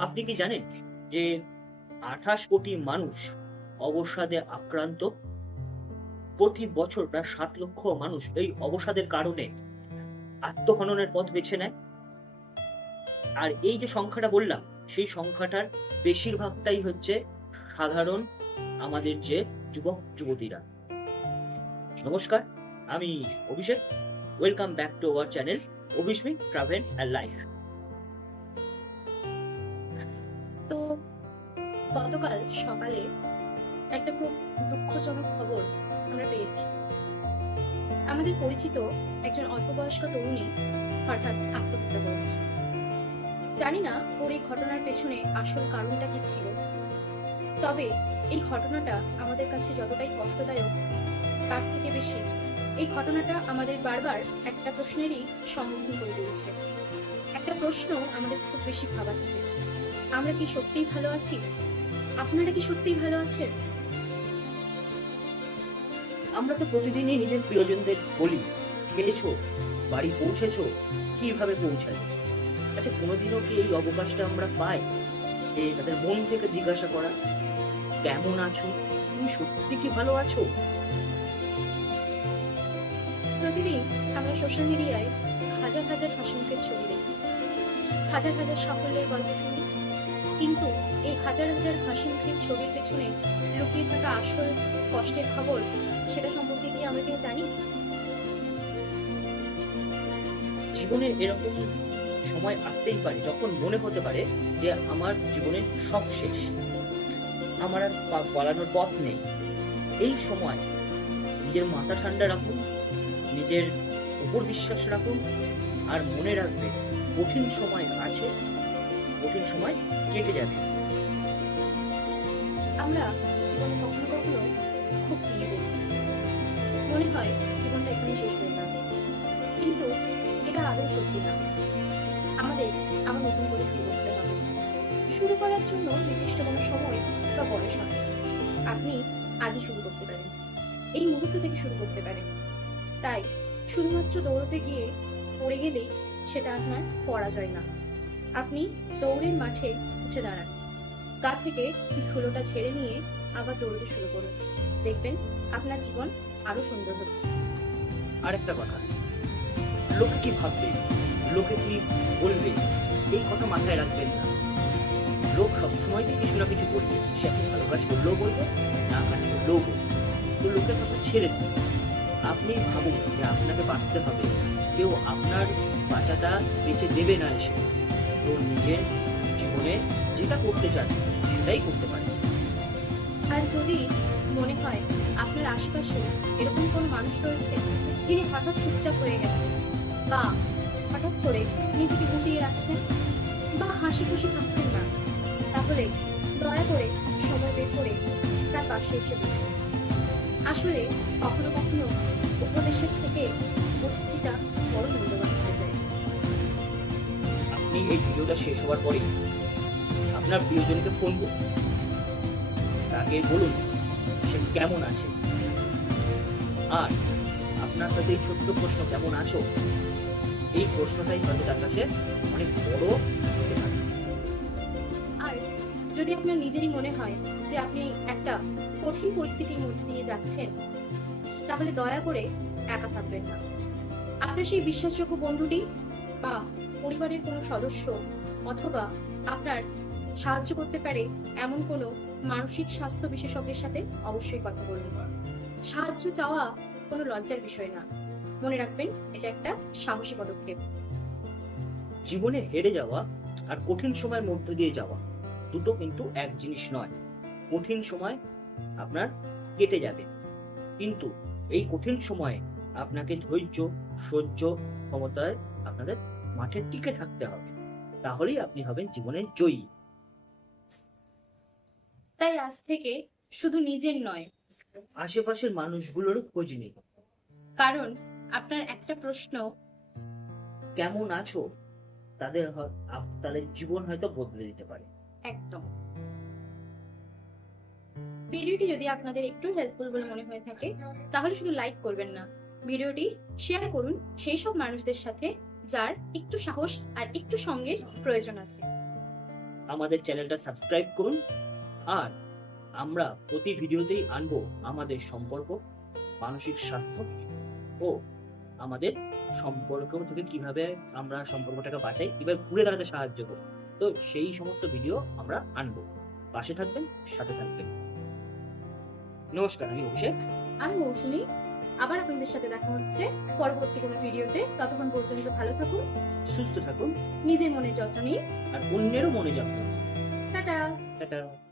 আপনি কি জানেন যে ২৮ কোটি মানুষ অবসাদে আক্রান্ত? প্রতি বছর প্রায় ৭ লক্ষ মানুষ এই অবসাদের কারণে আত্মহননের পথ বেছে নেয়। আর এই যে সংখ্যাটা বললাম, সেই সংখ্যাটার বেশিরভাগটাই হচ্ছে সাধারণ আমাদের যে যুবক-যুবতীরা। নমস্কার, আমি Abhishek. Welcome back to our channel Abhishek travel and life. তো গতকাল সকালে একটা খুব দুঃখজনক খবর আমরা পেয়েছি। আমাদের পরিচিত একজন অল্প বয়স্ক তরুণী হঠাৎ আত্মহত্যা করেছে। জানি না ওর এই ঘটনার পেছনে আসল কারণটা কি ছিল, তবে এই ঘটনাটা আমাদের কাছে যতটাই কষ্টদায়ক, তার থেকে বেশি এই ঘটনাটা আমাদের বারবার একটা প্রশ্নেরই সম্মুখীন করে তুলছে। একটা প্রশ্ন আমাদের খুব বেশি ভাবাচ্ছে, আমরা কি সত্যিই ভালো আছি? আপনারা কি সত্যিই ভালো আছেন? আমরা তো প্রতিদিনই নিজের প্রিয়জনদের বলি, খেয়েছো, বাড়ি পৌঁছেছো, কিভাবে পৌঁছালে? আচ্ছা, কোনোদিনও কি এই অবকাশটা আমরা পাই যে তাদের মন থেকে জিজ্ঞাসা করা, কেমন আছো, তুমি সত্যি কি ভালো আছো? প্রতিদিন আমরা সোশ্যাল মিডিয়ায় হাজার হাজার হাসিমুখের ছবি দেখি, হাজার হাজার সাফল্যের গল্প শুনি, কিন্তু এই হাজার হাজার হাসিমুখের ছবির পেছনে লুকিয়ে থাকা আসল কষ্টের খবর, সেটা সম্পর্কে কি আমরা কেউ জানি? জীবনে এরকম সময় আসতেই পারে যখন মনে হতে পারে যে আমার জীবনে সব শেষ, আমার আর পালানোর পথ নেই। এই সময় নিজের মাথা ঠান্ডা রাখুন, নিজের উপর বিশ্বাস রাখুন, আর মনে রাখবে কঠিন সময় আছে, কঠিন সময় কেটে যাবে। আমরা জীবনে কখনো কখনো খুব ভেঙে পড়ি, মনে হয় জীবনটা এখানে শেষ হয়ে গেল, কিন্তু এটা আদৌ সত্যি না। আমাদের আবার নতুন করে শুরু করতে হবে। শুরু করার জন্য নির্দিষ্ট কোনো সময় বা বয়স হয় না। আপনি আজই শুরু করতে পারেন, এই মুহূর্ত থেকে শুরু করতে পারেন। তাই শুধুমাত্র দৌড়তে গিয়ে পড়ে গেলেই সেটা আপনার পরাজয় না। আপনি দৌড়ের মাঠে উঠে দাঁড়ান, গা থেকে ধুলোটা ছেড়ে নিয়ে আবার দৌড়তে শুরু করুন। দেখবেন আপনার জীবন আরো সুন্দর হচ্ছে। আরেকটা কথা, লোকে কি ভাববে, লোকে কি বলবে, এই কথা মাথায় রাখবেন না। লোক সবসময় কিছু না কিছু বলবে, সে আপনি ভালো কাজ করলেও বলবে, না কাজ করলেও বলবে। তো লোকের কথা ছেড়ে দিন, আপনি ভাবুন যে আপনাকে বাঁচতে হবে, কেউ আপনার বাঁচাটা বেঁচে দেবে না এসে। তো নিজের জীবনে যেটা করতে চান সেটাই করতে পারেন। আর যদি মনে হয় আপনার আশেপাশে এরকম কোনো মানুষ রয়েছে যিনি হঠাৎ চুপচাপ হয়ে গেছে, বা হঠাৎ করে নিজেকে গুটিয়ে রাখছেন, বা হাসি খুশি থাকছেন না, তাহলে দয়া করে সময় বের করে তার পাশে এসে বসুন। আসলে কখনো কখনো উপদেশের থেকে উপস্থিতিটা বড় মূল্যবান হয়ে যায়। আপনি এই ভিডিওটা শেষ হওয়ার পরে আপনার প্রিয়জনকে ফোন করুন, তাকে বলুন সে কেমন আছে, আর আপনার সাথে এই ছোট্ট প্রশ্ন কেমন আছো, এই প্রশ্নটাই হয়তো তার কাছে অনেক বড় হতে পারে। আর যদি আপনার নিজেরই মনে হয় যে আপনি একটা কঠিন পরিস্থিতির মধ্যে দিয়ে যাচ্ছেন, তাহলে দয়া করে একা থাকবেন না। আপনার সেই বিশ্বাসযোগ্য বন্ধুটি বা পরিবারের কোনো সদস্য, অথবা আপনার সাহায্য করতে পারে এমন কোনো মানসিক স্বাস্থ্য বিশেষজ্ঞের সাথে অবশ্যই কথা বলুন। সাহায্য চাওয়া কোনো লজ্জার বিষয় না, মনে রাখবেন এটা একটা সাহসী পদক্ষেপ। জীবনে হেরে যাওয়া আর কঠিন সময়ের মধ্য দিয়ে যাওয়া দুটো কিন্তু এক জিনিস নয়। কঠিন সময় আপনার কেটে যাবে, কিন্তু এই কঠিন সময়ে আপনাকে ধৈর্য, সহ্য, ক্ষমতায় আপনাদের মাঠে টিকে থাকতে হবে। তাহলেই আপনি হবেন জীবনের জয়ী। তাই আজ থেকে শুধু নিজের নয়, আশেপাশের মানুষগুলোর খোঁজ নিন। কারণ আপনার একটা প্রশ্ন কেমন আছো, তাদের জীবন হয়তো বদলে দিতে পারে। একদম। ভিডিওটি যদি আপনাদের একটু হেল্পফুল বলে মনে হয়ে থাকে, তাহলে শুধু লাইক করবেন না, ভিডিওটি শেয়ার করুন সেই সব মানুষদের সাথে যার একটু সাহস আর একটু সঙ্গের প্রয়োজন আছে। আমাদের চ্যানেলটা সাবস্ক্রাইব করুন। আর আমরা প্রতি ভিডিওতেই আনবো আমাদের সম্পর্ক, মানসিক স্বাস্থ্য ও আমাদের সম্পর্ক থেকে কিভাবে আমরা সম্পর্কটাকে বাঁচাই, কিভাবে ঘুরে দাঁড়াতে সাহায্য করি। তো সেই সমস্ত ভিডিও আমরা আনবো। পাশে থাকবেন, সাথে থাকবেন। নমস্কার, আমি অভিষেক। আমি মৌসুমী। আবার আপনাদের সাথে দেখা হচ্ছে পরবর্তী কোনো ভিডিওতে। ততক্ষণ পর্যন্ত ভালো থাকুন, সুস্থ থাকুন নিজের মনের যত্ন নিন। আর অন্যেরও মনে যত্ন নিন। টাটা। টাটা।